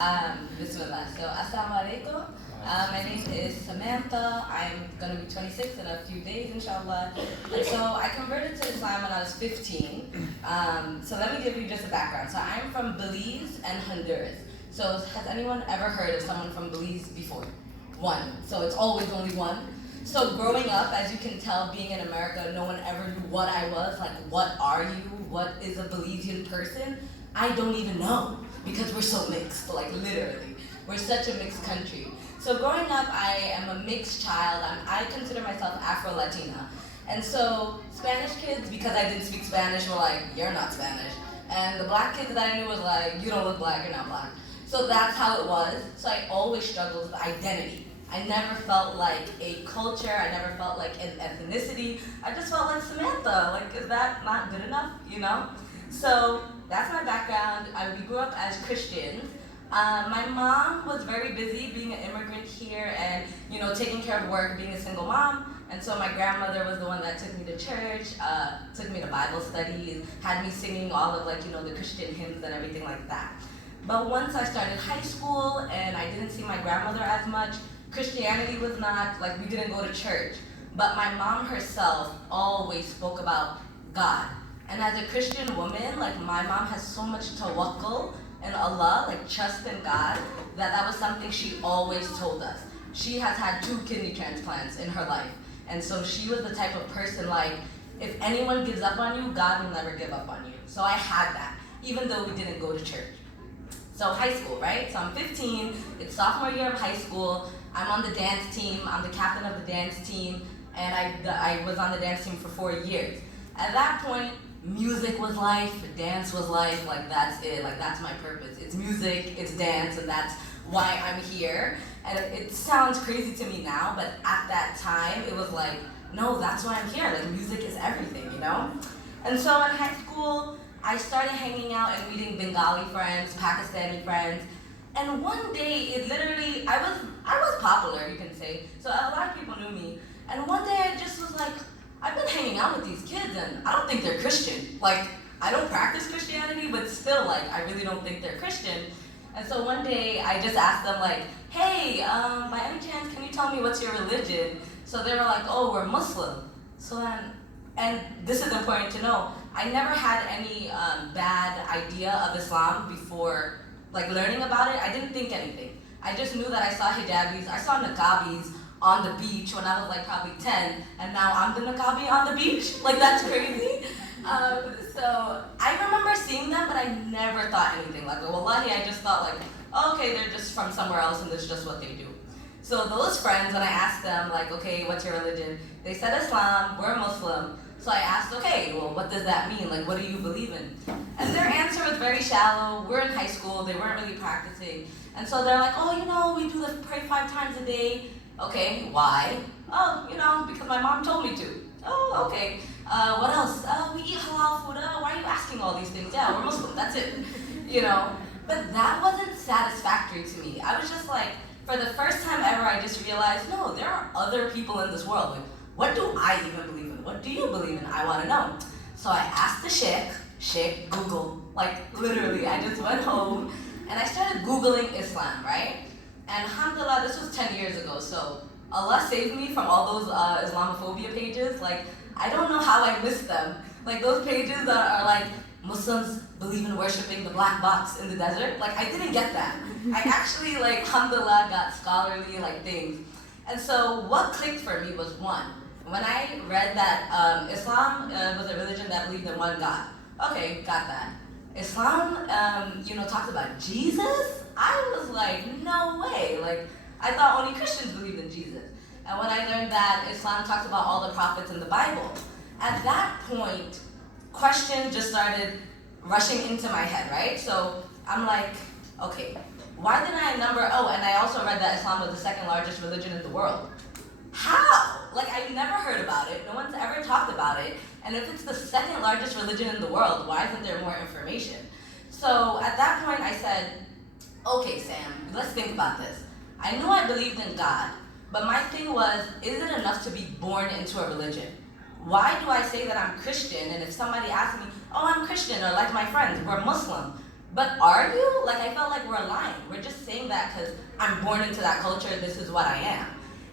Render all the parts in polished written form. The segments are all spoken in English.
Bismillah. So, Assalamu alaikum. My name is Samantha. I'm going to be 26 in a few days, inshallah. And so, I converted to Islam when I was 15. So, let me give you just a background. So, I'm from Belize and Honduras. So, has anyone ever heard of someone from Belize before? One. So, it's always only one. So, growing up, as you can tell, being in America, no one ever knew what I was. Like, what are you? What is a Belizean person? I don't even know. Because we're so mixed, like literally. We're such a mixed country. So growing up, I am a mixed child. I consider myself Afro-Latina. And so Spanish kids, because I didn't speak Spanish, were like, you're not Spanish. And the black kids that I knew was like, you don't look black, you're not black. So that's how it was. So I always struggled with identity. I never felt like a culture, I never felt like an ethnicity. I just felt like Samantha, like is that not good enough, you know? So that's my background. We grew up as Christians. My mom was very busy being an immigrant here and taking care of work, being a single mom. And so my grandmother was the one that took me to church, took me to Bible studies, had me singing all of the Christian hymns and everything like that. But once I started high school and I didn't see my grandmother as much, Christianity was not, we didn't go to church. But my mom herself always spoke about God. And as a Christian woman, my mom has so much tawakkul in Allah, trust in God, that was something she always told us. She has had 2 kidney transplants in her life. And so she was the type of person if anyone gives up on you, God will never give up on you. So I had that, even though we didn't go to church. So high school, right? So I'm 15, it's sophomore year of high school, I'm on the dance team, I'm the captain of the dance team, and I was on the dance team for 4 years. At that point, music was life, dance was life, that's it, that's my purpose. It's music, it's dance, and that's why I'm here. And it sounds crazy to me now, but at that time, it was no, that's why I'm here, music is everything, And so in high school, I started hanging out and meeting Bengali friends, Pakistani friends, and one day, it literally, I was popular, you can say, so a lot of people knew me, and one day I just was I've been hanging out with these kids and I don't think they're Christian. I don't practice Christianity, but still, I really don't think they're Christian. And so one day, I just asked them, hey, by any chance, can you tell me what's your religion? So they were like, oh, we're Muslim. So then, and this is important to know, I never had any bad idea of Islam before, learning about it. I didn't think anything. I just knew that I saw hijabis, I saw niqabis, on the beach when I was probably 10, and now I'm the niqabi on the beach. That's crazy. So I remember seeing them, but I never thought anything. Wallahi, I just thought okay, they're just from somewhere else and this is just what they do. So those friends, when I asked them okay, what's your religion? They said Islam, we're Muslim. So I asked, okay, well, what does that mean? What do you believe in? And their answer was very shallow. We're in high school, they weren't really practicing. And so they're oh, we do pray 5 times a day. Okay, why? Oh, because my mom told me to. Oh, okay. What else? We eat halal food. Why are you asking all these things? Yeah, we're Muslim, that's it. But that wasn't satisfactory to me. I was just for the first time ever, I just realized, no, there are other people in this world. What do I even believe in? What do you believe in? I want to know. So I asked the sheikh, Google, literally, I just went home and I started Googling Islam, right? And alhamdulillah, this was 10 years ago, so Allah saved me from all those Islamophobia pages. I don't know how I missed them. Those pages that are Muslims believe in worshiping the black box in the desert. I didn't get that. I actually, alhamdulillah, got scholarly, things. And so what clicked for me was one. When I read that Islam was a religion that believed in one God. Okay, got that. Islam, talks about Jesus? I was no way. I thought only Christians believed in Jesus. And when I learned that Islam talks about all the prophets in the Bible, at that point, questions just started rushing into my head, right? So I'm okay, why didn't I and I also read that Islam was the 2nd largest religion in the world. How? I never heard about it. No one's ever talked about it. And if it's the 2nd largest religion in the world, why isn't there more information? So at that point I said, okay, Sam, let's think about this. I knew I believed in God, but my thing was, is it enough to be born into a religion? Why do I say that I'm Christian, and if somebody asks me, oh, I'm Christian, or my friends, we're Muslim, But are you? Like, I felt like we're lying. We're just saying that because I'm born into that culture, this is what I am.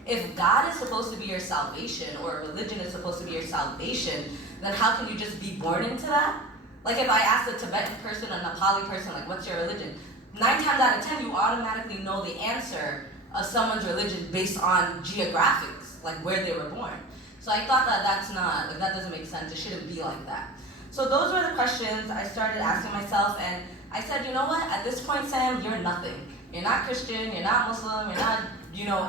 If God is supposed to be your salvation, or religion is supposed to be your salvation, then how can you just be born into that? Like, if I ask a Tibetan person, a Nepali person, like, what's your religion? 9 times out of 10, you automatically know the answer of someone's religion based on geographics, like where they were born. So I thought that that's not, like, that doesn't make sense. It shouldn't be like that. So those were the questions I started asking myself, and I said, you know what? At this point, Sam, you're nothing. You're not Christian, you're not Muslim, you're not,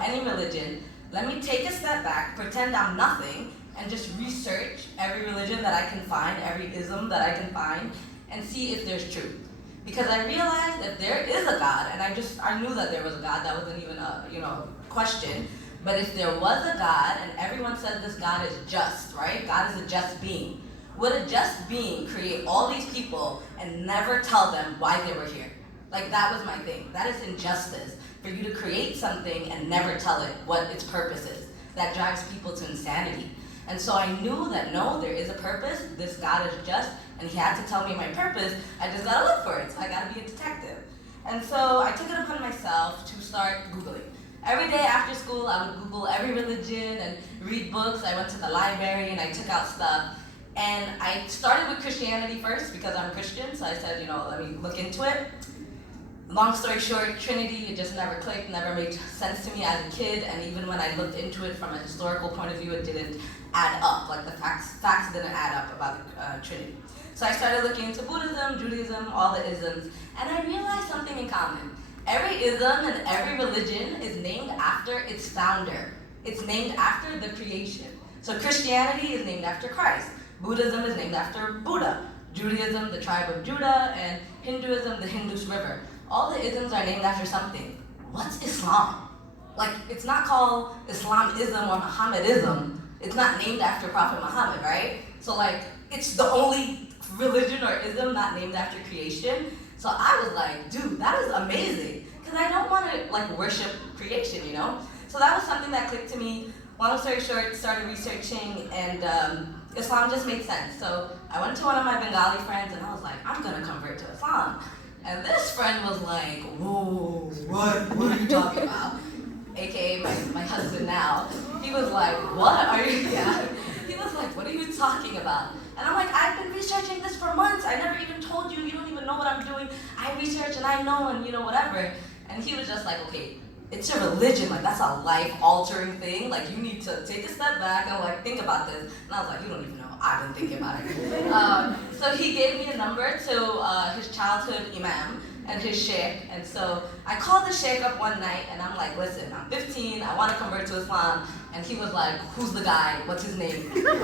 any religion. Let me take a step back, pretend I'm nothing, and just research every religion that I can find, every ism that I can find, and see if there's truth. Because I realized that there is a God, and I knew that there was a God. That wasn't even a question. But if there was a God, and everyone says this God is just, right? God is a just being. Would a just being create all these people and never tell them why they were here? Like, that was my thing. That is injustice. For you to create something and never tell it what its purpose is. That drives people to insanity. And so I knew that no, there is a purpose. This God is just, and he had to tell me my purpose. I just gotta look for it. So I gotta be a detective. And so I took it upon myself to start Googling. Every day after school, I would Google every religion and read books. I went to the library and I took out stuff. And I started with Christianity first because I'm Christian. So I said, let me look into it. Long story short, Trinity, it just never clicked, never made sense to me as a kid, and even when I looked into it from a historical point of view, it didn't add up. Like, the facts didn't add up about the Trinity. So I started looking into Buddhism, Judaism, all the isms, and I realized something in common. Every ism and every religion is named after its founder. It's named after the creation. So Christianity is named after Christ. Buddhism is named after Buddha. Judaism, the tribe of Judah, and Hinduism, the Indus River. All the isms are named after something. What's Islam? Like, it's not called Islamism or Mohammedism. It's not named after Prophet Muhammad, right? So, like, it's the only religion or ism not named after creation. So I was like, dude, that is amazing. Because I don't want to, like, worship creation, So that was something that clicked to me. Long story short, started researching, and Islam just made sense. So I went to one of my Bengali friends, and I was like, I'm going to convert to Islam. And this friend was like, whoa, what are you talking about? AKA my husband now. He was like, what are you, He was like, what are you talking about? And I'm like, I've been researching this for months. I never even told you. You don't even know what I'm doing. I research and I know and whatever. And he was just like, okay, it's a religion. Like, that's a life-altering thing. Like, you need to take a step back and, like, think about this. And I was like, you don't even know. I've been thinking about it. So he gave me a number to his childhood imam and his sheikh. And so I called the sheikh up one night, and I'm like, listen, I'm 15. I want to convert to Islam. And he was like, who's the guy? What's his name? Literally,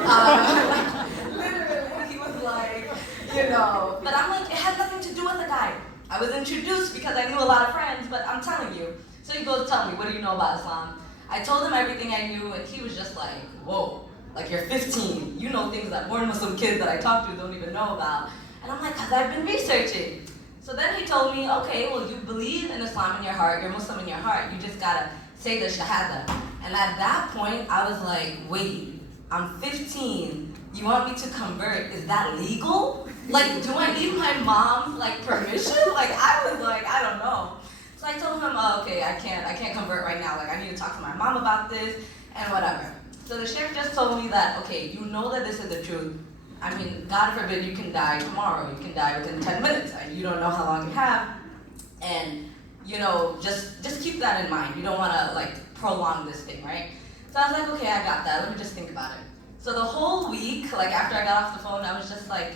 he was like, But I'm like, it had nothing to do with the guy. I was introduced because I knew a lot of friends, but I'm telling you. So he goes, tell me, what do you know about Islam? I told him everything I knew, and he was just like, whoa, like, you're 15. You know things that born Muslim kids that I talk to don't even know about. And I'm like, because I've been researching. So then he told me, okay, well, you believe in Islam in your heart, you're Muslim in your heart, you just gotta say the Shahada. And at that point, I was like, wait, I'm 15, you want me to convert, is that legal? Like, do I need my mom's, permission? I was like, I don't know. So I told him, oh, okay, I can't convert right now, I need to talk to my mom about this, and whatever. So the sheikh just told me that, okay, you know that this is the truth. I mean, God forbid you can die tomorrow, you can die within 10 minutes, you don't know how long you have, and, just keep that in mind. You don't want to, prolong this thing, right? So I was like, okay, I got that, let me just think about it. So the whole week, after I got off the phone, I was just like,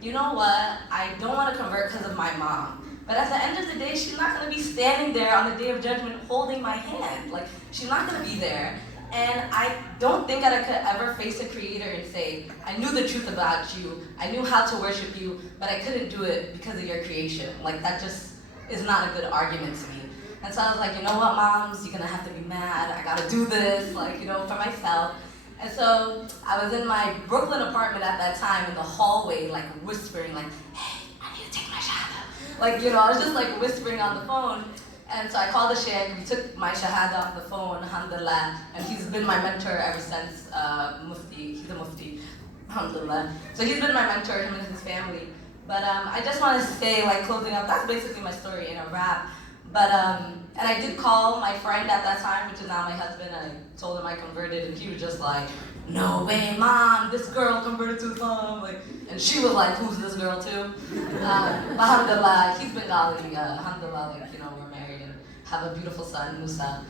you know what, I don't want to convert because of my mom. But at the end of the day, she's not going to be standing there on the day of judgment holding my hand. She's not going to be there. And I don't think that I could ever face a creator and say, I knew the truth about you, I knew how to worship you, but I couldn't do it because of your creation. That just is not a good argument to me. And so I was like, you know what, moms, you're gonna have to be mad, I gotta do this, for myself. And so I was in my Brooklyn apartment at that time in the hallway, whispering, hey, I need to take my shahada. I was just whispering on the phone. And so I called the sheikh, he took my shahada off the phone, alhamdulillah, and he's been my mentor ever since, he's a mufti, alhamdulillah. So he's been my mentor, him and his family. But I just want to say, like, closing up, that's basically my story in a wrap. But, and I did call my friend at that time, which is now my husband, and I told him I converted, and he was just like, no way, Mom, this girl converted to Islam. Like, and she was like, who's this girl too? Alhamdulillah, he's Bengali, alhamdulillah, like, you know, we're married and have a beautiful son, Musa.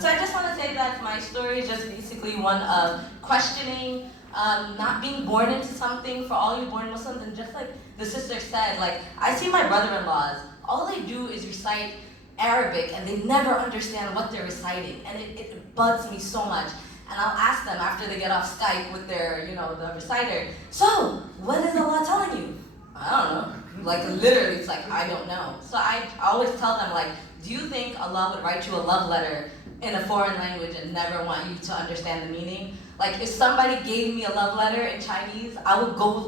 So I just want to say that my story is just basically one of questioning, not being born into something for all you born Muslims, and just like the sister said, like, I see my brother-in-laws, all they do is recite Arabic and they never understand what they're reciting, and it bugs me so much. And I'll ask them after they get off Skype with their, you know, the reciter, so, what is Allah telling you? I don't know. Like, literally, it's like, I don't know. So I always tell them, like, do you think Allah would write you a love letter in a foreign language and never want you to understand the meaning? Like, if somebody gave me a love letter in Chinese, I would go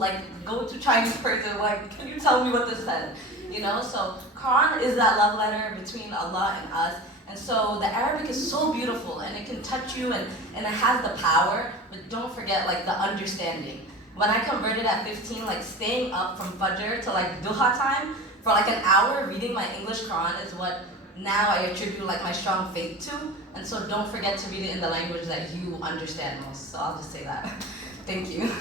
to Chinese person, like, can you tell me what this said? You know, so Quran is that love letter between Allah and us. And so the Arabic is so beautiful, and it can touch you, and it has the power, but don't forget, like, the understanding. When I converted at 15, like, staying up from Fajr to, like, Duha time for, like, an hour reading my English Quran is what now I attribute, like, my strong faith to. And so don't forget to read it in the language that you understand most. So I'll just say that. Thank you.